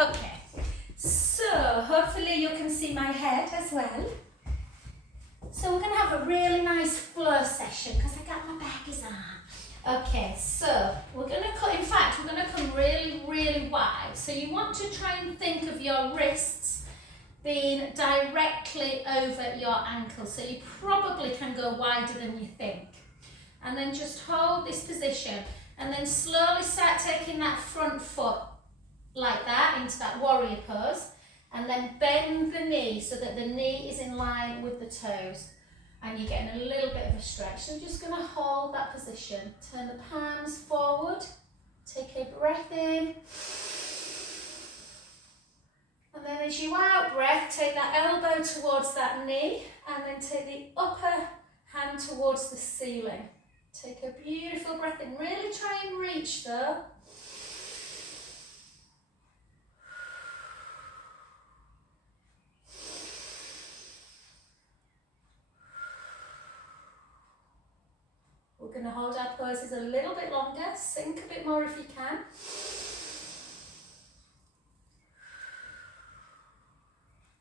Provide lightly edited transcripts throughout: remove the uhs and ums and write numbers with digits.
Okay, so hopefully you can see my head as well. So we're going to have a really nice flow session because I got my baggies on. Okay, so we're going to cut, in fact, we're going to come really, really wide. So you want to try and think of your wrists being directly over your ankles. So you probably can go wider than you think. And then just hold this position and then slowly start taking that front foot like that into that warrior pose, and then bend the knee so that the knee is in line with the toes and you're getting a little bit of a stretch. So I'm just going to hold that position, turn the palms forward, take a breath in, and then as you out breath, take that elbow towards that knee and then take the upper hand towards the ceiling. Take a beautiful breath in, really try and reach though. We're going to hold our poses a little bit longer, sink a bit more if you can.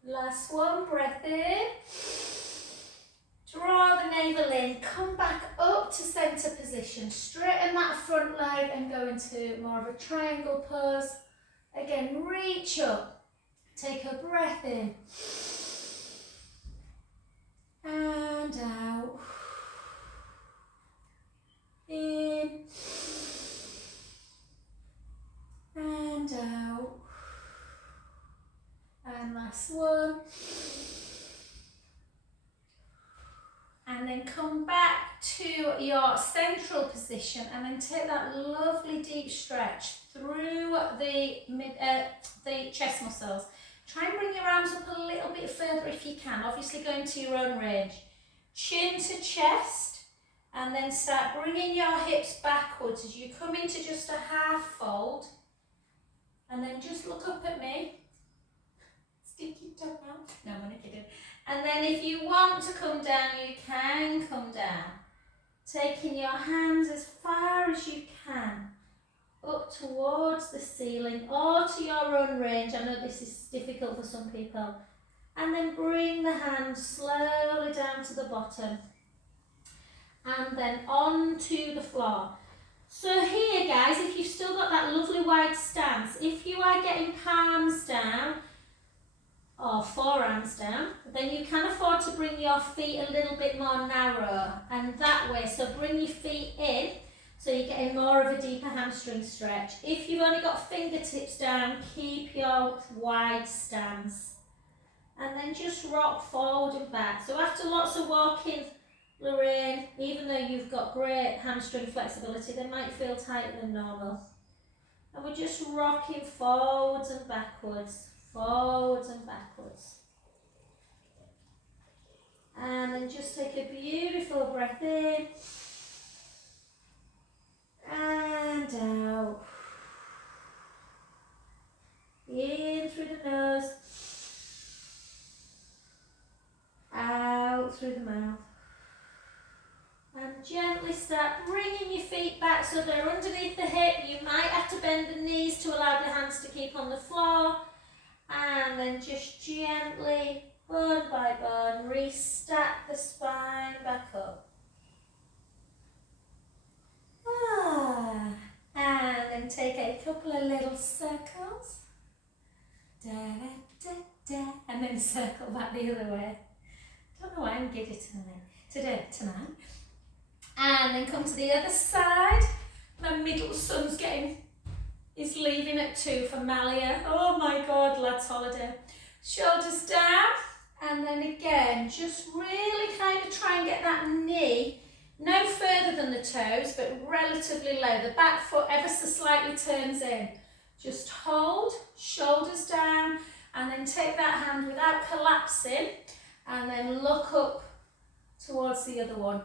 Last one, breath in. Draw the navel in, come back up to centre position, straighten that front leg and go into more of a triangle pose. Again, reach up, take a breath in and out. In and out. And last one. And then come back to your central position and then take that lovely deep stretch through the chest muscles. Try and bring your arms up a little bit further if you can, obviously going to your own range. Chin to chest, and then start bringing your hips backwards as you come into just a half fold. And then just look up at me. Sticky tongue out. No, I'm only kidding. And then if you want to come down, you can come down. Taking your hands as far as you can up towards the ceiling or to your own range. I know this is difficult for some people. And then bring the hands slowly down to the bottom. And then onto the floor. So here guys, if you've still got that lovely wide stance, if you are getting palms down or forearms down, then you can afford to bring your feet a little bit more narrow and that way. So bring your feet in so you're getting more of a deeper hamstring stretch. If you've only got fingertips down, keep your wide stance. And then just rock forward and back. So after lots of walking, Lorraine, even though you've got great hamstring flexibility, they might feel tighter than normal. And we're just rocking forwards and backwards. Forwards and backwards. And then just take a beautiful breath in and out. In through the nose, out through the mouth. And gently start bringing your feet back so they're underneath the hip. You might have to bend the knees to allow the hands to keep on the floor. And then just gently, bone by bone, restack the spine back up. And then take a couple of little circles. Da, da, da, da, and then circle back the other way. Don't know why I'm giddy tonight. And then come to the other side. My middle son's is leaving at 2 for Malia. Oh my God, lads' holiday. Shoulders down, and then again, just really kind of try and get that knee no further than the toes, but relatively low. The back foot ever so slightly turns in. Just hold, shoulders down, and then take that hand without collapsing, and then look up towards the other one.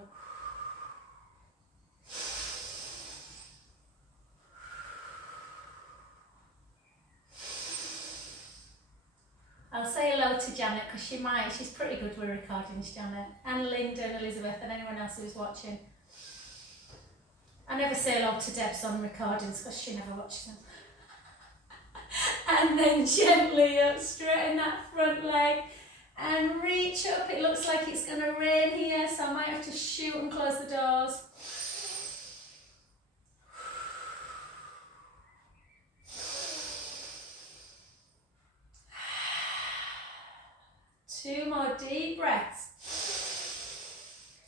I'll say hello to Janet because she's pretty good with recordings, Janet, and Linda and Elizabeth and anyone else who's watching. I never say hello to Debs on recordings because she never watches them. And And then gently up, straighten that front leg and reach up. It looks like it's going to rain here, so I might have to shoot and close the doors. Two more deep breaths.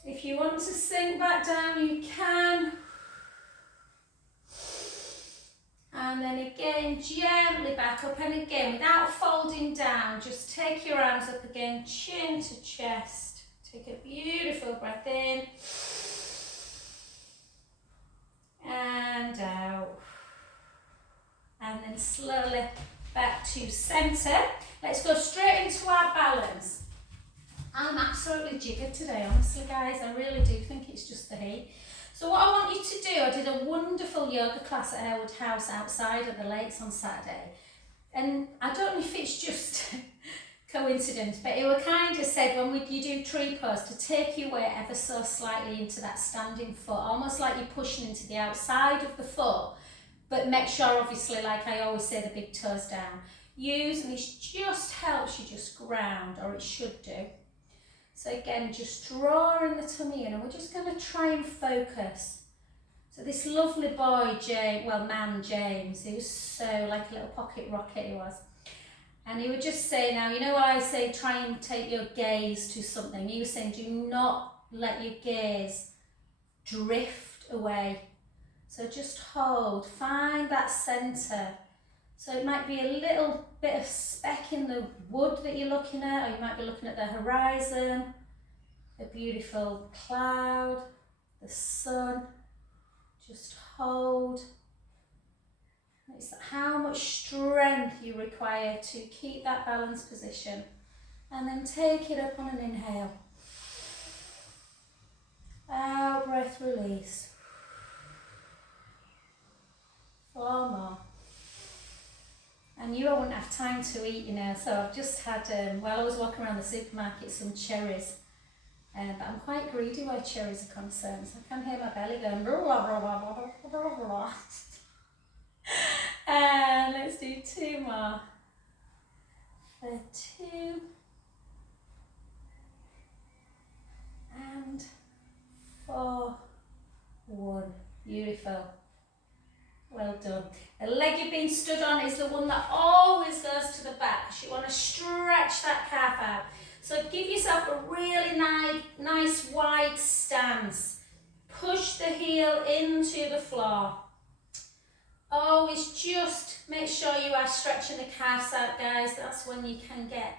If you want to sink back down, you can. And then again, gently back up. And again, without folding down, just take your arms up again, chin to chest. Take a beautiful breath in. And out. And then slowly back to centre. Let's go straight into our balance. I'm absolutely jiggered today, honestly, guys. I really do think it's just the heat. So what I want you to do, I did a wonderful yoga class at Harewood House outside at the lakes on Saturday. And I don't know if it's just coincidence, but it was kind of said when you do tree pose to take your weight ever so slightly into that standing foot, almost like you're pushing into the outside of the foot, but make sure, obviously, like I always say, the big toes down. Use, and this just helps you just ground, or it should do. So again, just drawing the tummy in, and we're just going to try and focus. So this lovely boy, James, he was so like a little pocket rocket, he was. And he would just say, now, you know what I say, try and take your gaze to something. He was saying, do not let your gaze drift away. So just hold, find that centre. So it might be a little bit of speck in the wood that you're looking at, or you might be looking at the horizon, a beautiful cloud, the sun. Just hold. It's how much strength you require to keep that balanced position. And then take it up on an inhale. Out breath, release. 4 more. I knew I wouldn't have time to eat, you know, so I've just had, while I was walking around the supermarket, some cherries. But I'm quite greedy where cherries are concerned, so I can hear my belly going blah, blah, blah, blah, blah, blah, blah, blah. And let's do 2 more. For 2. And 4. 1. Beautiful. Well done. The leg you've been stood on is the one that always goes to the back. So you want to stretch that calf out. So give yourself a really nice wide stance. Push the heel into the floor. Always just make sure you are stretching the calves out, guys. That's when you can get,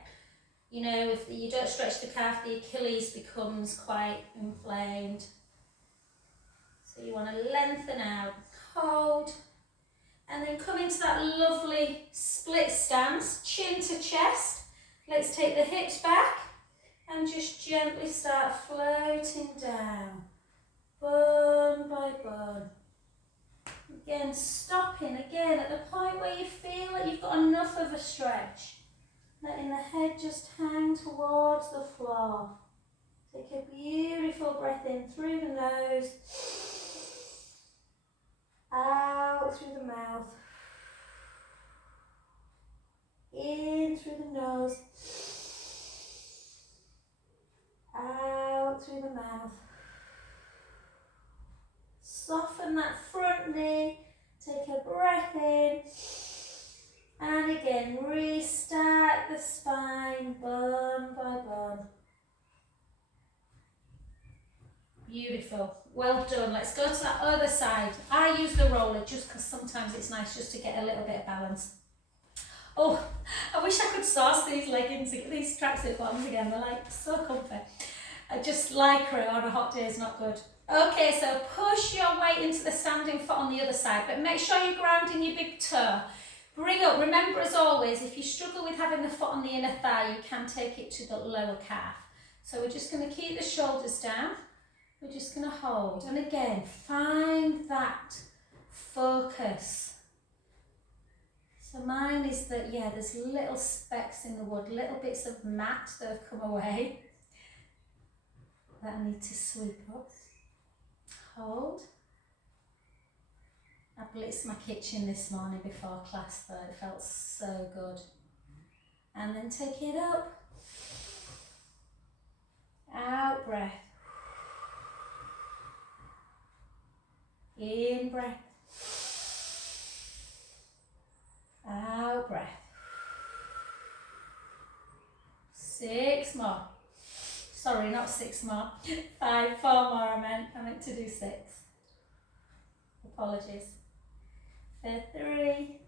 you know, if you don't stretch the calf, the Achilles becomes quite inflamed. So you want to lengthen out. Hold, and then come into that lovely split stance, chin to chest. Let's take the hips back and just gently start floating down, bone by bone. Again, stopping again at the point where you feel that you've got enough of a stretch. Letting the head just hang towards the floor. Take a beautiful breath in through the nose. Out through the mouth, in through the nose, out through the mouth. Soften that front knee, take a breath in, and again restart the spine bone by bone. Beautiful. Well done. Let's go to that other side. I use the roller just because sometimes it's nice just to get a little bit of balance. Oh, I wish I could source these leggings, these tracksuit bottoms again. They're like so comfy. Just lycra on a hot day is not good. Okay, so push your weight into the standing foot on the other side, but make sure you're grounding your big toe. Bring up. Remember, as always, if you struggle with having the foot on the inner thigh, you can take it to the lower calf. So we're just going to keep the shoulders down. We're just going to hold, and again, find that focus. So mine is that, yeah, there's little specks in the wood, little bits of mat that have come away that I need to sweep up. Hold. I blitzed my kitchen this morning before class though, it felt so good. And then take it up. Out breath. In breath. Out breath. 6 more. Sorry, not 6 more. 5, 4 more I meant to do 6. Apologies. For 3.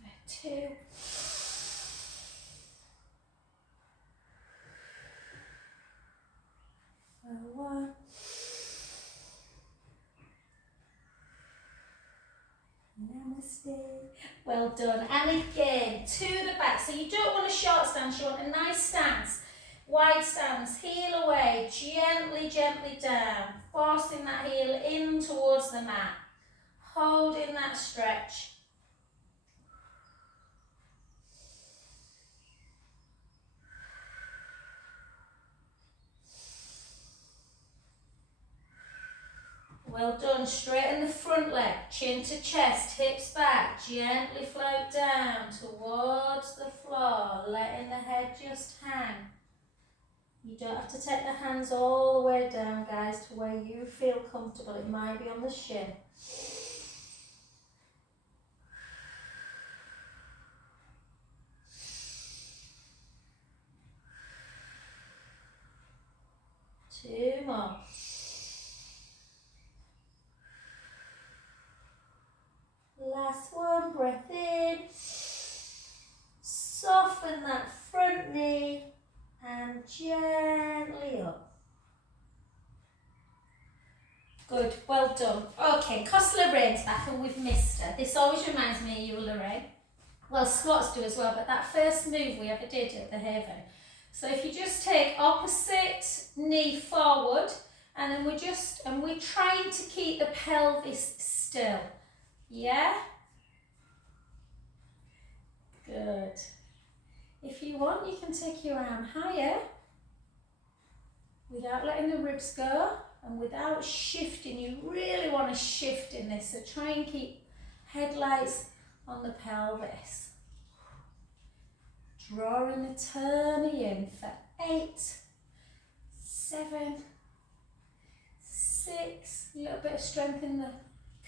For 2. For 1. Namaste. Well done. And again, to the back. So you don't want a short stance, you want a nice stance. Wide stance, heel away, gently, gently down. Forcing that heel in towards the mat. Holding that stretch. Well done. Straighten the front leg, chin to chest, hips back. Gently float down towards the floor, letting the head just hang. You don't have to take the hands all the way down, guys, to where you feel comfortable. It might be on the shin. Two more. Last one, breath in. Soften that front knee and gently up. Good, well done. Okay, cross Lorraine's back and we've missed her. This always reminds me of you, Lorraine. Well, squats do as well, but that first move we ever did at the Haven. So if you just take opposite knee forward, and then we're trying to keep the pelvis still. Yeah? Good. If you want, you can take your arm higher without letting the ribs go and without shifting. You really want to shift in this, so try and keep headlights on the pelvis. Drawing the tummy in for 8, 7, 6, a little bit of strength in the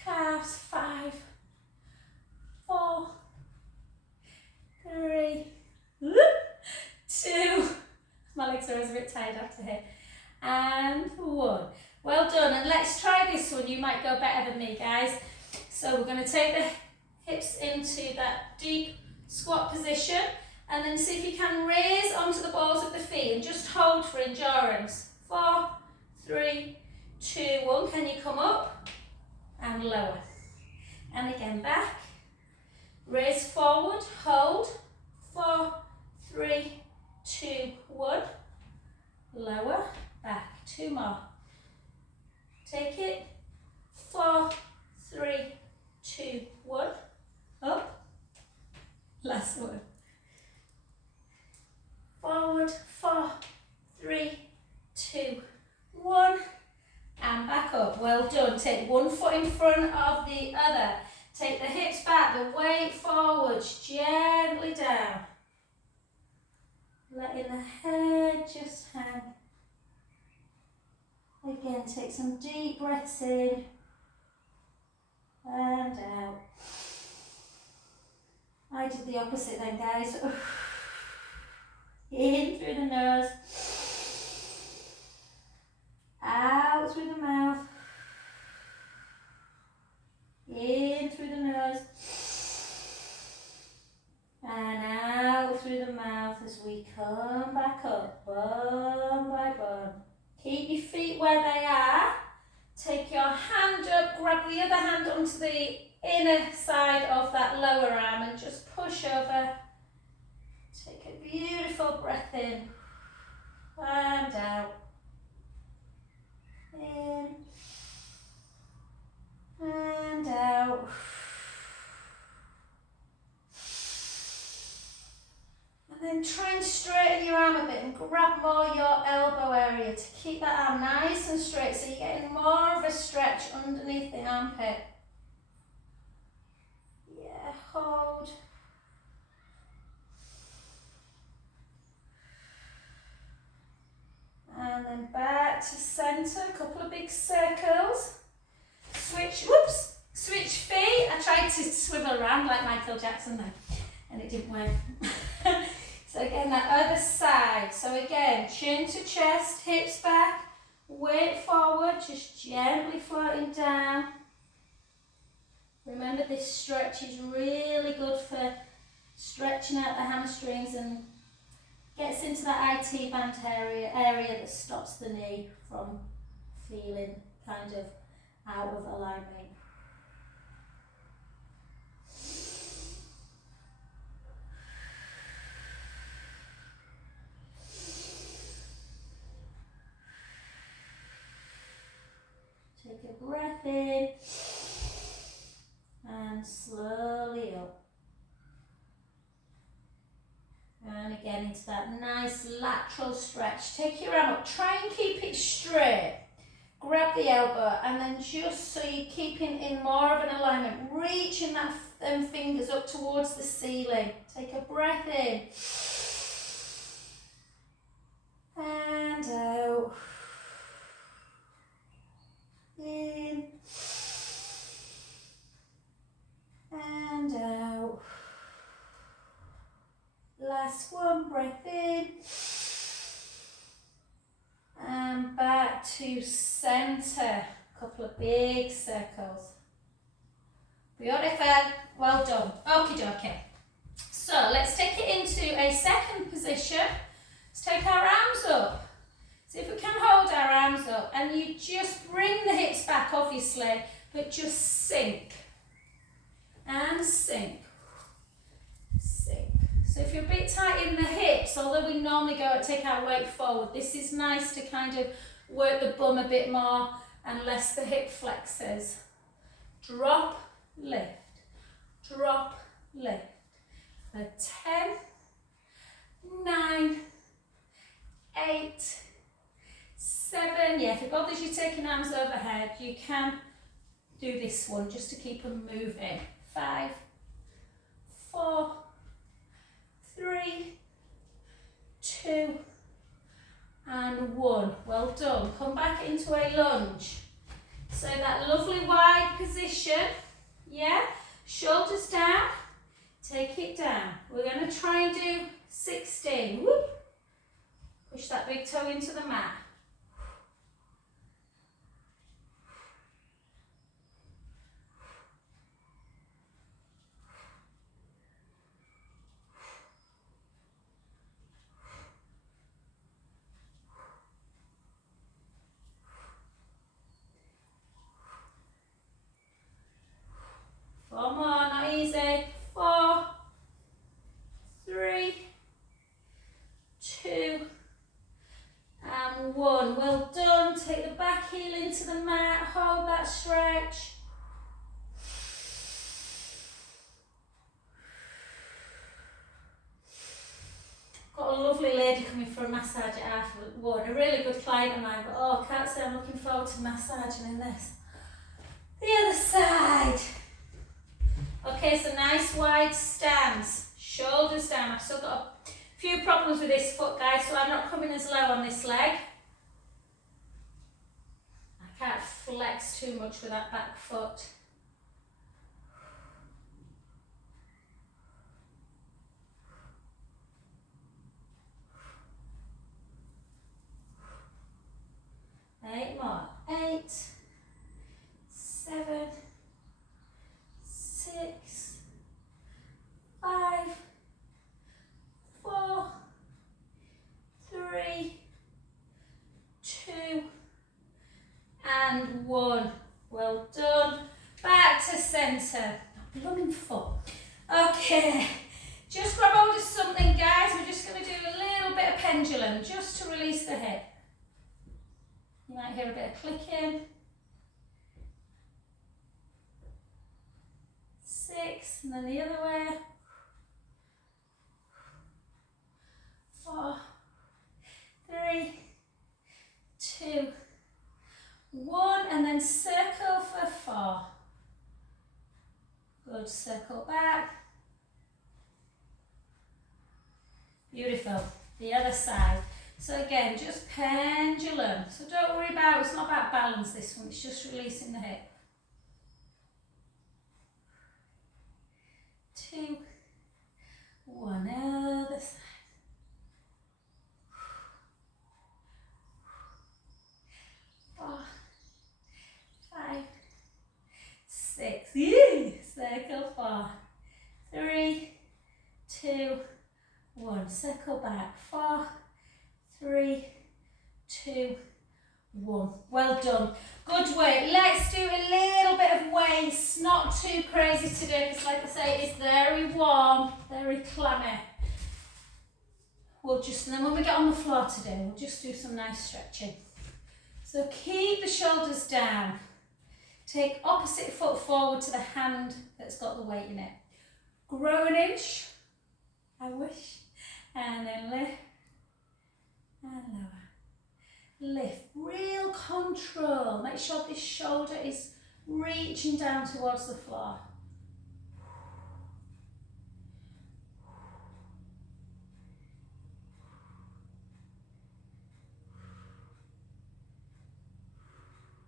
calves, 5, 4, 3, 2, my legs are always a bit tired after here, and 1. Well done, and let's try this one. You might go better than me, guys. So we're going to take the hips into that deep squat position, and then see if you can raise onto the balls of the feet and just hold for endurance. 4, 3, 2, 1. Can you come up and lower? And again, back. Raise forward, hold. 4, 3, 2, 1. Lower, back. 2 more. Take it. 4, 3, 2, 1. Up. Last one. Forward, 4, 3, 2, 1. And back up. Well done. Take one foot in front of the other. Take the hips back, the weight forwards, gently down. Letting the head just hang. Again, take some deep breaths in and out. I did the opposite then, guys. In through the nose, out through the mouth, in through the nose, and out through the mouth as we come back up, bone by bone. Keep your feet where they are. Take your hand up, grab the other hand onto the inner side of that lower arm and just push over. Take a beautiful breath in and out. In and out. And then try and straighten your arm a bit and grab more your elbow area to keep that arm nice and straight, so you're getting more of a stretch underneath the armpit. Yeah, hold. And then back to centre, a couple of big circles. Switch, whoops, switch feet. I tried to swivel around like Michael Jackson then, and it didn't work. So again, that other side. So again, chin to chest, hips back, weight forward, just gently floating down. Remember, this stretch is really good for stretching out the hamstrings and gets into that IT band area that stops the knee from feeling kind of out of alignment. Take a breath in and slowly up. And again into that nice lateral stretch. Take your arm up, try and keep it straight. Grab the elbow and then just so you're keeping in more of an alignment, reaching them fingers up towards the ceiling. Take a breath in and out. In and out. Last one, breath in and back to centre. A couple of big circles. Beautiful, well done. Okie dokie. So let's take it into a second position. Let's take our arms up. So if we can hold our arms up and you just bring the hips back obviously, but just sink and sink. Sink. So if you're a bit tight in the hips, although we normally take our weight forward, this is nice to kind of work the bum a bit more and less the hip flexors. Drop, lift, drop, lift. For 10, 9, 8, 7. Yeah, if it bothers you taking arms overhead, you can do this one just to keep them moving. 5, 4, 3, 2, and 1. Well done. Come back into a lunge. So that lovely wide position, yeah? Shoulders down, take it down. We're going to try and do 16. Whoop. Push that big toe into the mat. Four more, not easy. 4, 3, 2, and 1. Well done. Take the back heel into the mat. Hold that stretch. Got a lovely lady coming for a massage at 1:30. A really good client of mine, but oh, I can't say I'm looking forward to massaging in this. The other side. Okay, so nice wide stance, shoulders down. I've still got a few problems with this foot, guys, so I'm not coming as low on this leg. I can't flex too much with that back foot. Eight more. 8, 7, 6, 5, 4, 3, 2, and 1. Well done. Back to centre. Blooming foot. Okay, just grab hold of something, guys. We're just going to do a little bit of pendulum just to release the hip. You might hear a bit of clicking. 6, and then the other way. 4, Good, circle back. Beautiful. The other side. So again, just pendulum. So don't worry about, it's not about balance this one, it's just releasing the hip. 2, 1, other side. 4, 5, 6, circle 4, 3, 2, 1, circle back, 4, 3, 2, 1. Well done. Good work. Let's do a little bit of weights, not too crazy today because like I say, it's very warm, very clammy. And then when we get on the floor today, we'll just do some nice stretching. So keep the shoulders down. Take opposite foot forward to the hand that's got the weight in it. Grow an inch, I wish, and then lift and lower. Lift, real control. Make sure this shoulder is reaching down towards the floor.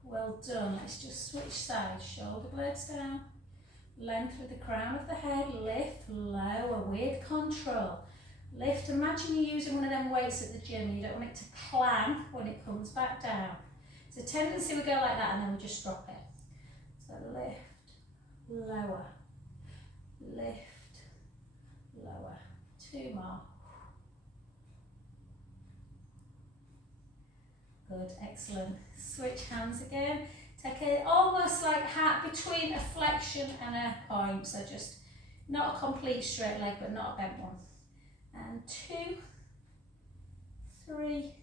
Well done. Let's just switch sides. Shoulder blades down. Length with the crown of the head. Lift, lower with control. Lift. Imagine you're using one of them weights at the gym. You don't want it to clang when it comes back down. It's a tendency we go like that and then we just drop it. So lift, lower, lift, lower. 2 more. Good, excellent. Switch hands again. Take it almost like hat between a flexion and a point. So just not a complete straight leg, but not a bent one. And 2, 3,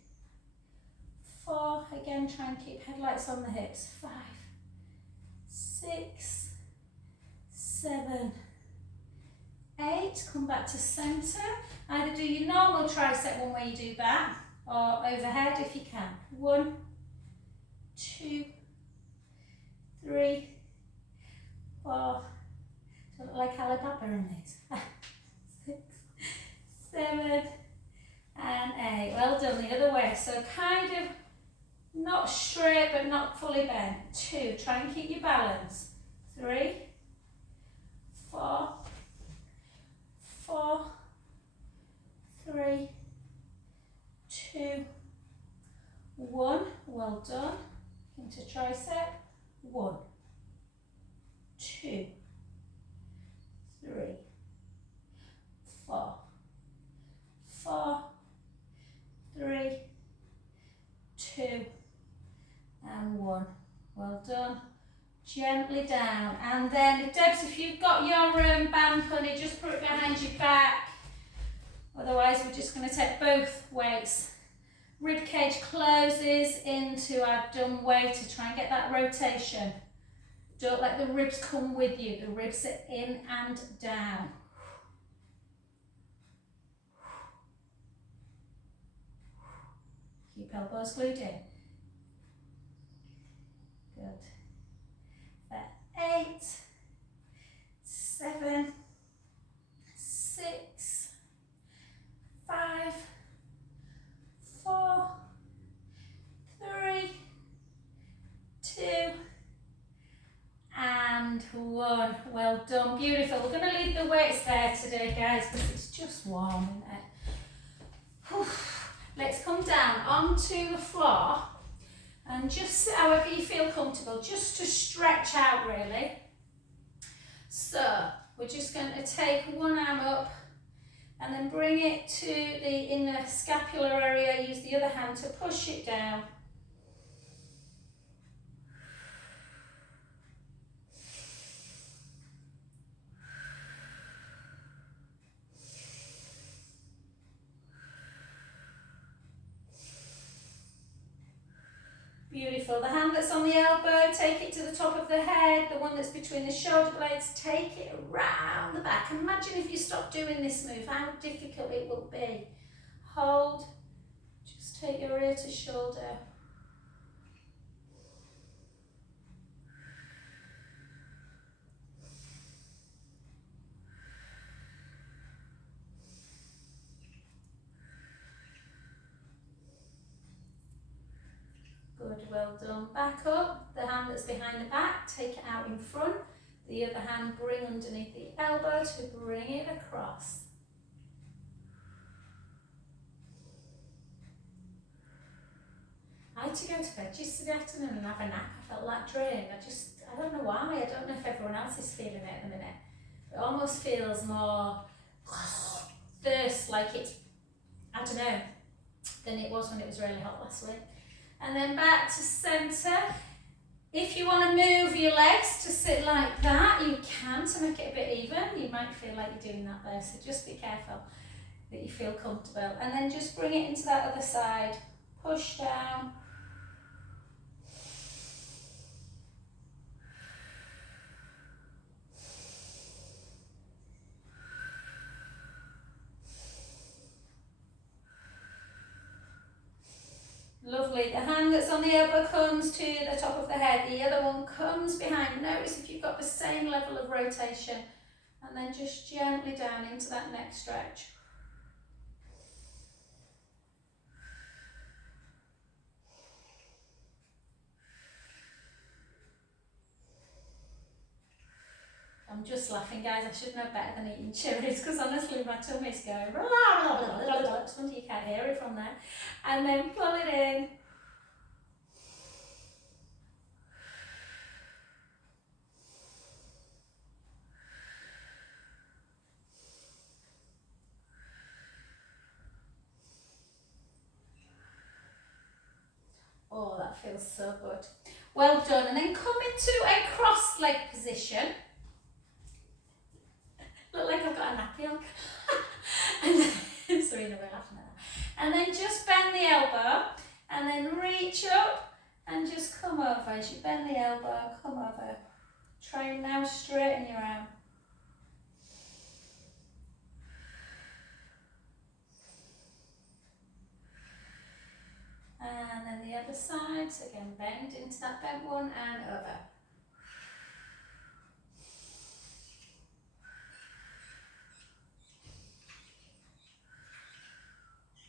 4. Again, try and keep headlights on the hips. 5, 6, 7, 8. Come back to centre. Either do your normal tricep one where you do that, or overhead if you can. 1, 2, 3, 4. Do I look like Alibaba in these? 6, 7, and 8. Well done. The other way. So kind of not straight but not fully bent. 2. Try and keep your balance. 3, 4, 4, 3, 2, 1. Well done. Into tricep. 1, 2, 3, 4, 4, 3, 2, and 1. Well done. Gently down. And then, Debs, if you've got your band, honey, just put it behind your back. Otherwise, we're just going to take both weights. Rib cage closes into our dumb weight to try and get that rotation. Don't let the ribs come with you. The ribs are in and down. Keep elbows glued in. Good. 8, 7, 6, 5, 4, 3, 2, and 1. Well done. Beautiful. We're going to leave the weights there today, guys, because it's just warm, isn't it? Whew. Let's come down onto the floor and just sit however you feel comfortable, just to stretch out really. So we're just going to take one arm up and then bring it to the inner scapular area. Use the other hand to push it down. Beautiful. The hand that's on the elbow, take it to the top of the head. The one that's between the shoulder blades, take it around the back. Imagine if you stop doing this move, how difficult it will be. Hold. Just take your ear to shoulder. Good, well done. Back up, the hand that's behind the back, take it out in front. The other hand bring underneath the elbow to bring it across. I had to go to bed yesterday afternoon and have a nap. I felt like drained. I don't know why. I don't know if everyone else is feeling it at the minute. It almost feels more thirst, like it's, I don't know, than it was when it was really hot last week. And then back to centre. If you want to move your legs to sit like that, you can, to make it a bit even. You might feel like you're doing that there, so just be careful that you feel comfortable. And then just bring it into that other side. Push down. Lovely. The hand that's on the elbow comes to the top of the head. The other one comes behind. Notice if you've got the same level of rotation. And then just gently down into that neck stretch. I'm just laughing, guys. I should know better than eating cherries, because honestly my tummy's going blah, blah, blah, blah, blah. It's wonder you can't hear it from there. And then pull it in. Oh, that feels so good. Well done. And then come into a cross leg position. Look like I've got a nappy on. And then, Serena, we're laughing at that. And then just bend the elbow and then reach up and just come over. As you bend the elbow, come over. Try and now straighten your arm. And then the other side, so again bend into that bent one and over.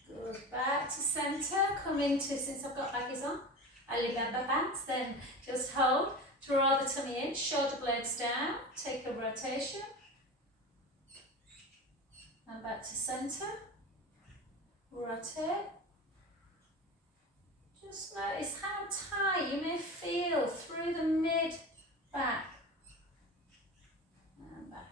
Good, back to centre, come into, since I've got baggies on, I remember bands, then just hold, draw the tummy in, shoulder blades down, take a rotation, and back to centre, rotate. Just notice how tight you may feel through the mid back and back.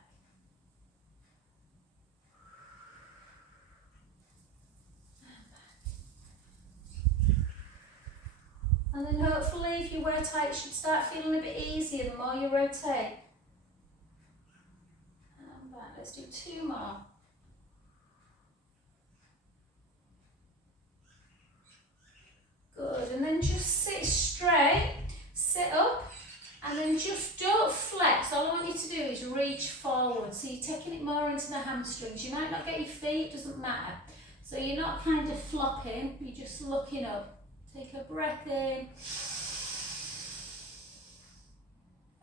And then hopefully if you wear tight, it should start feeling a bit easier the more you rotate. And back. Let's do 2 more. Good, and then just sit straight, sit up, and then just don't flex. All I want you to do is reach forward. So you're taking it more into the hamstrings. You might not get your feet, doesn't matter. So you're not kind of flopping, you're just looking up. Take a breath in,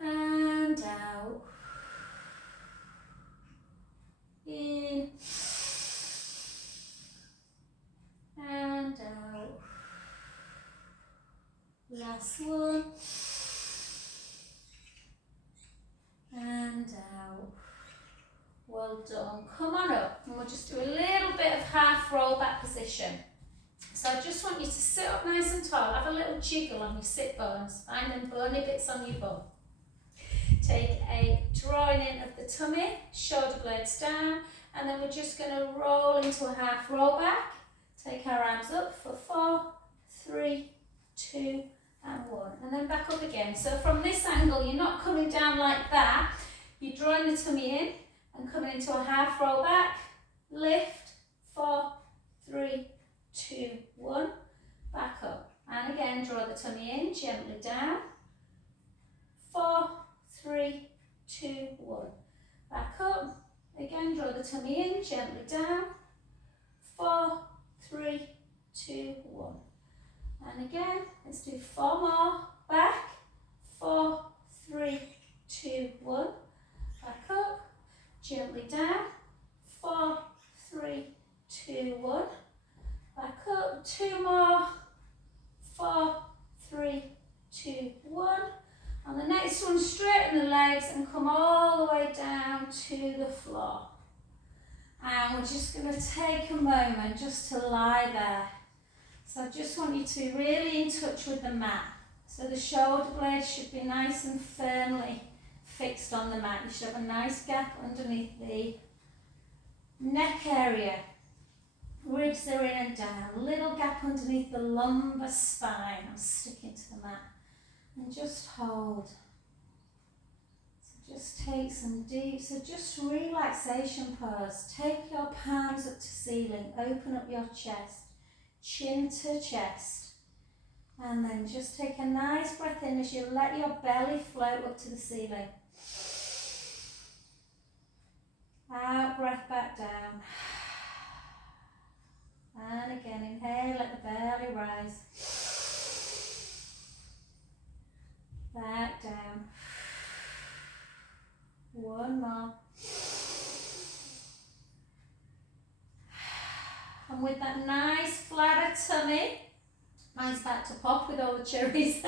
and out. In, and out. Last one. And out. Well done. Come on up. And we'll just do a little bit of half roll back position. So I just want you to sit up nice and tall. Have a little jiggle on your sit bones. Find them bony bits on your bum. Take a drawing in of the tummy, shoulder blades down, and then we're just going to roll into a half roll back. Take our arms up for 4, 3, 2, and 1, and then back up again. So from this angle, you're not coming down like that. You're drawing the tummy in and coming into a half roll back. Lift, 4, 3, 2, 1. Back up. And again, draw the tummy in, gently down. 4, 3, 2, 1. Back up. Again, draw the tummy in, gently down. 4, 3, 2, 1. And again, let's do 4 more. Back. 4, 3, 2, 1. Back up. Gently down. 4, 3, 2, 1. Back up. 2 more. 4, 3, way down to the floor. And we're just going to take a moment just to lie there. So I just want you to be really in touch with the mat. So the shoulder blades should be nice and firmly fixed on the mat. You should have a nice gap underneath the neck area. Ribs are in and down. Little gap underneath the lumbar spine. I'm sticking to the mat. And just hold. So just take some deep, so just relaxation pose. Take your palms up to ceiling. Open up your chest. Chin to chest. And then just take a nice breath in as you let your belly float up to the ceiling. Out, breath back down. And again, inhale, let the belly rise. Back down. One more. And with that nice flatter tummy, mine's about to pop with all the cherries.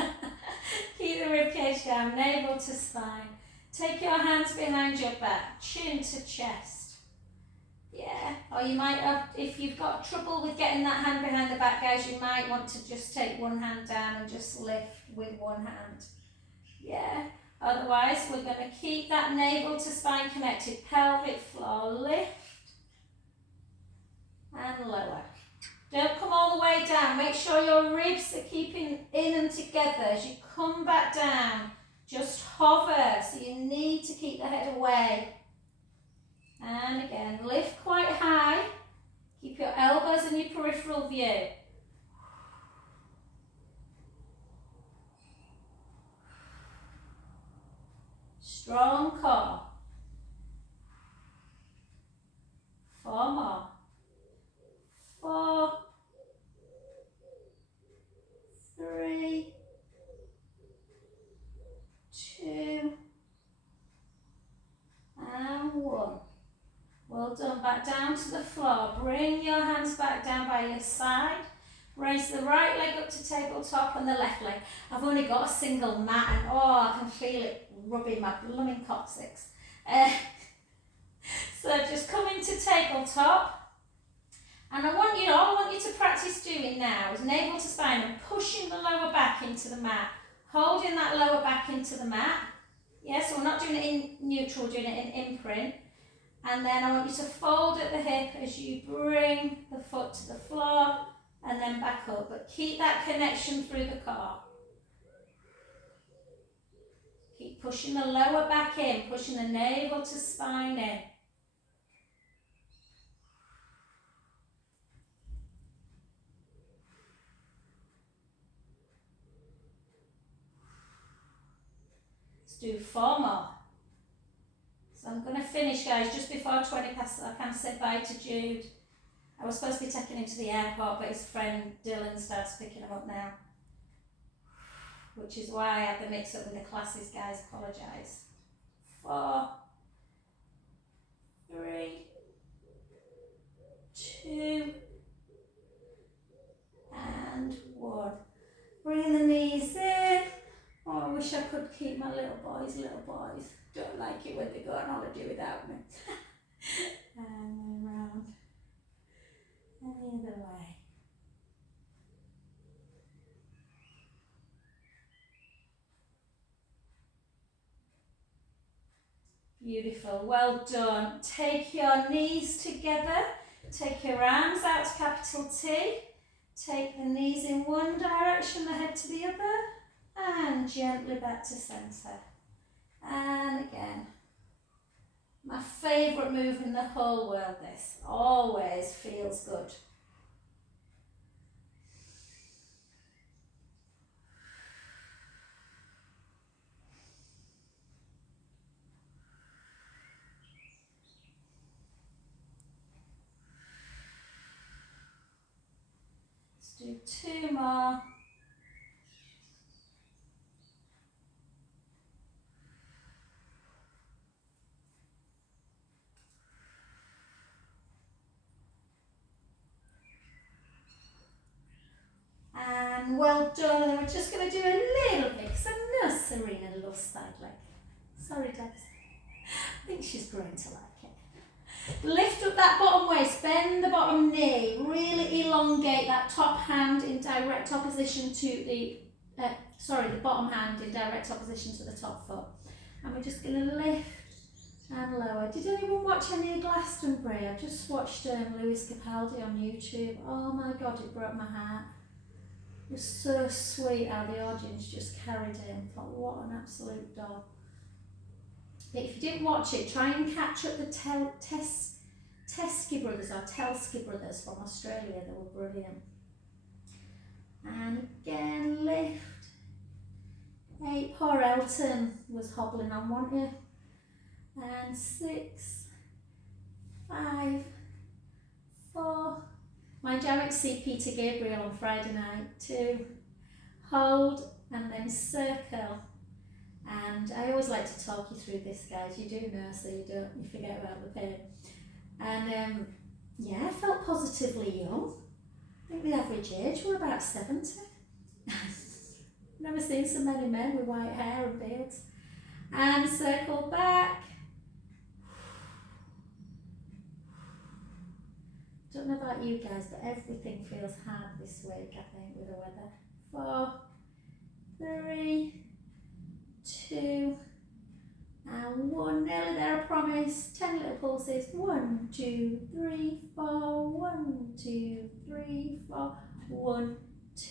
Keep the ribcage down, navel to spine. Take your hands behind your back, chin to chest. Yeah, or you might have, if you've got trouble with getting that hand behind the back, guys, you might want to just take one hand down and just lift with one hand. Yeah, otherwise we're going to keep that navel to spine connected, pelvic floor, lift and lower. Don't come all the way down. Make sure your ribs are keeping in and together as you come back down. Just hover, so you need to keep the head away. And again, lift quite high. Keep your elbows in your peripheral view. Strong core. 4 more. 4, 3, 2, and 1. Well done. Back down to the floor. Bring your hands back down by your side. Raise the right leg up to tabletop and the left leg. I've only got a single mat and oh, I can feel it rubbing my blooming coccyx. So just come into tabletop. And all I want you to practice doing now is navel to spine and pushing the lower back into the mat. Holding that lower back into the mat. Yeah, so we're not doing it in neutral, doing it in imprint. And then I want you to fold at the hip as you bring the foot to the floor and then back up. But keep that connection through the core. Keep pushing the lower back in, pushing the navel to spine in. Let's do 4 more. So I'm going to finish, guys, just before 20 past. I can say bye to Jude. I was supposed to be taking him to the airport, but his friend Dylan starts picking him up now. Which is why I had the mix up with the classes, guys. Apologise. 4, 3, 2, and 1. Bring the knees in. Oh, I wish I could keep my little boys. Don't like it when they go on holiday without me. And then round. And the other way. Beautiful, well done. Take your knees together. Take your arms out to capital T. Take the knees in one direction, the head to the other. And gently back to centre. And again. My favourite move in the whole world, this. Always feels good. Let's do 2 more. And well done. And we're just going to do a little bit, because I know Serena loves side leg. Sorry, Dad. I think she's growing to like it. Lift up that bottom waist, bend the bottom knee, really elongate that top hand in direct opposition to the, the bottom hand in direct opposition to the top foot. And we're just going to lift and lower. Did anyone watch any of Glastonbury? I just watched Lewis Capaldi on YouTube. Oh my God, it broke my heart. It was so sweet how the audience just carried him. I thought, what an absolute dog. But if you didn't watch it, try and catch up the Telsky brothers from Australia. They were brilliant. And again, lift. 8. Poor Elton was hobbling on, wasn't you? And 6, 5, 4. Mind you, I went to see Peter Gabriel on Friday night. 2. Hold and then circle. And I always like to talk you through this, guys. You do know, so you forget about the pain. And yeah, I felt positively young. I think the average age were about 70. Never seen so many men with white hair and beards. And circle back. Don't know about you guys, but everything feels hard this week, I think, with the weather. 4, 3, 2, and 1. Nearly there, I promise. 10 little pulses. 1, 2, 3, 4. 1, 2, 3, 4. 1,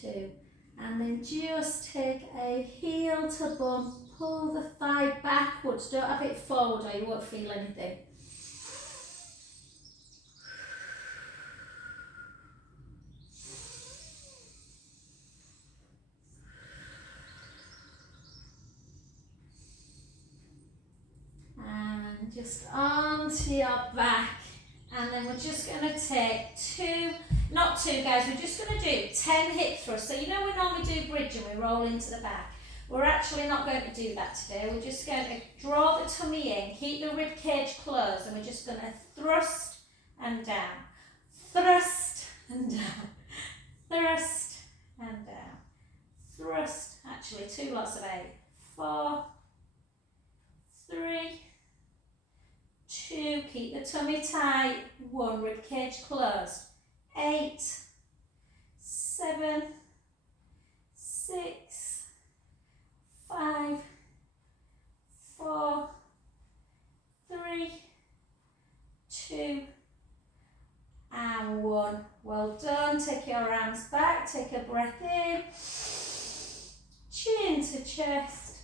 2. And then just take a heel to bum. Pull the thigh backwards. Don't have it forward or you won't feel anything. And just onto your back. And then we're just going to take 2, not 2 guys, we're just going to do 10 hip thrusts. So you know we normally do bridge and we roll into the back. We're actually not going to do that today. We're just going to draw the tummy in, keep the rib cage closed, and we're just going to thrust and down. Thrust and down. Thrust and down. Thrust, actually 2 lots of 8. 4, 3, 2, keep the tummy tight. 1, rib cage closed. 8, 7, 6, 5, 4, 3, 2, and 1. Well done. Take your arms back. Take a breath in. Chin to chest.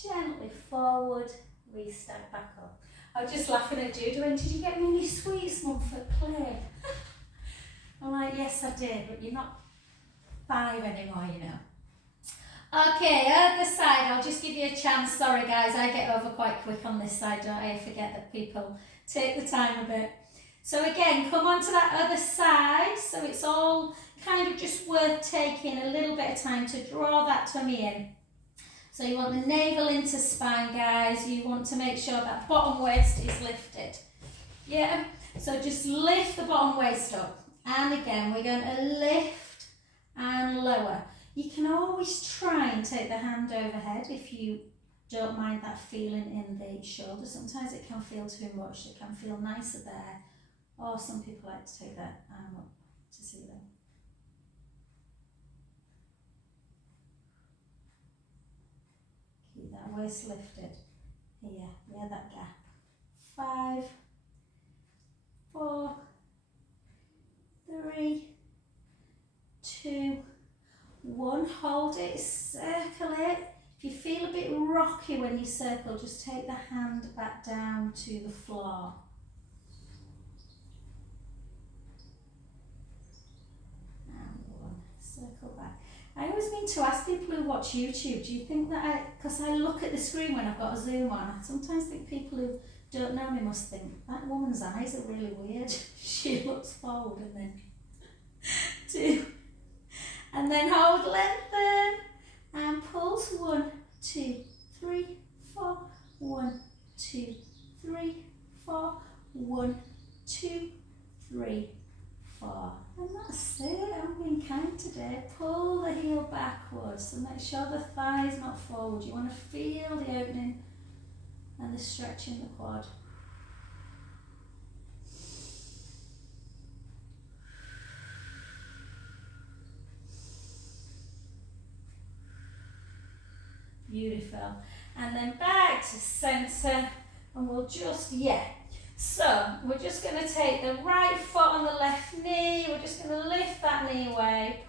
Gently forward. Restart back up. I was just laughing at Jude. When did you get me any sweets, Mum, for play? I'm like, yes, I did, but you're not 5 anymore, you know. Okay, other side, I'll just give you a chance. Sorry guys, I get over quite quick on this side, don't I? I forget that people take the time a bit. So again, come on to that other side. So it's all kind of just worth taking a little bit of time to draw that tummy in. So you want the navel into spine, guys. You want to make sure that bottom waist is lifted. Yeah, so just lift the bottom waist up. And again, we're going to lift and lower. You can always try and take the hand overhead if you don't mind that feeling in the shoulder. Sometimes it can feel too much. It can feel nicer there. Or some people like to take that arm up to see them. Keep that waist lifted. Here, yeah, that gap. 5, 4, 3, 2, 1. Hold it, circle it. If you feel a bit rocky when you circle, just take the hand back down to the floor. And 1. Circle back. I always mean to ask people who watch YouTube, do you think that because I look at the screen when I've got a zoom on, I sometimes think people who don't know me must think, that woman's eyes are really weird. She looks forward and then 2. And then hold, lengthen, and pulse. 1, 2, 3, 4. 1, 2, 3, 4. 1, 2, 3, 4. And that's it. I'm being kind today. Pull the heel backwards and make sure the thigh is not forward. You want to feel the opening and the stretch in the quad. Beautiful. And then back to centre, and we'll just, So we're just going to take the right foot on the left knee, we're just going to lift that knee away,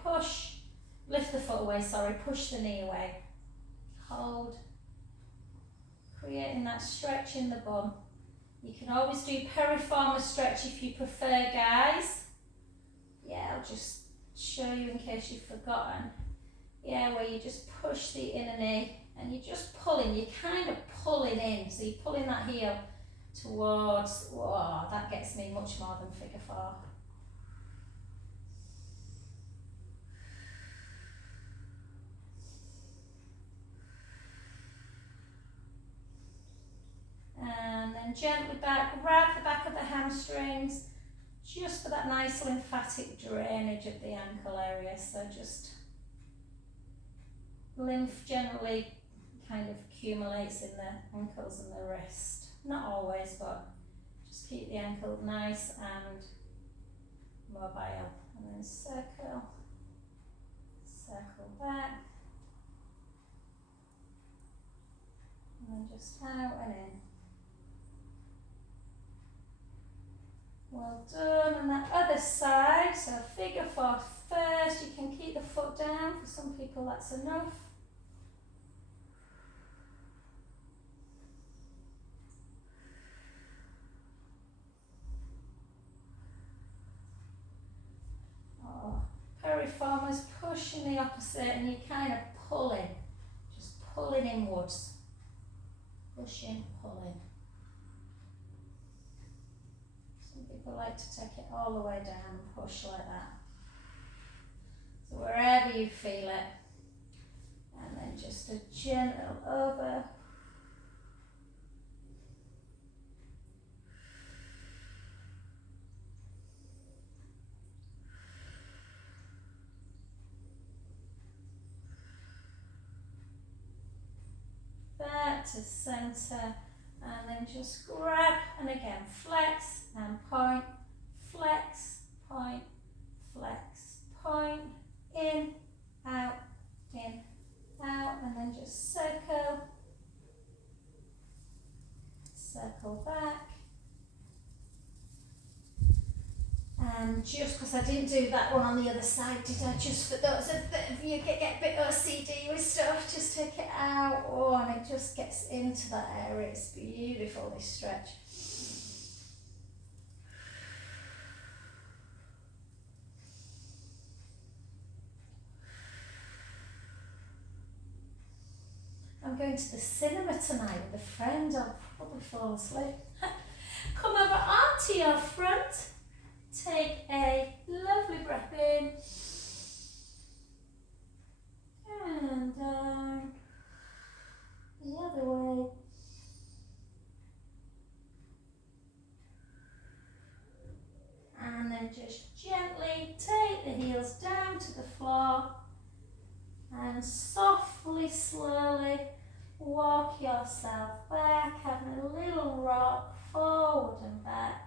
lift the foot away, push the knee away. Hold, creating that stretch in the bum. You can always do piriformis stretch if you prefer, guys. I'll just show you in case you've forgotten. Where you just push the inner knee and you're just pulling, you're kind of pulling in, so you're pulling that heel towards, whoa, that gets me much more than figure 4. And then gently back, grab the back of the hamstrings, just for that nice lymphatic drainage of the ankle area. So just lymph generally kind of accumulates in the ankles and the wrist. Not always, but just keep the ankle nice and mobile. And then circle, circle back, and then just out and in. Well done. And that other side, so figure 4 first. You can keep the foot down. For some people that's enough. Piriformis, pushing the opposite, and you're kind of pulling, just pulling inwards. Pushing, pulling. Some people like to take it all the way down and push like that. So wherever you feel it. And then just a gentle over. Back to centre, and then just grab, and again flex and point, flex, point, in, out, and then just circle, circle back. And just because I didn't do that one on the other side, did I? Just for those of you get a bit OCD with stuff, just take it out. Oh, and it just gets into that area. It's beautiful, this stretch. I'm going to the cinema tonight with a friend. I'll probably fall asleep. Come over onto your front. Take a lovely breath in and down the other way. And then just gently take the heels down to the floor and softly, slowly walk yourself back, having a little rock forward and back.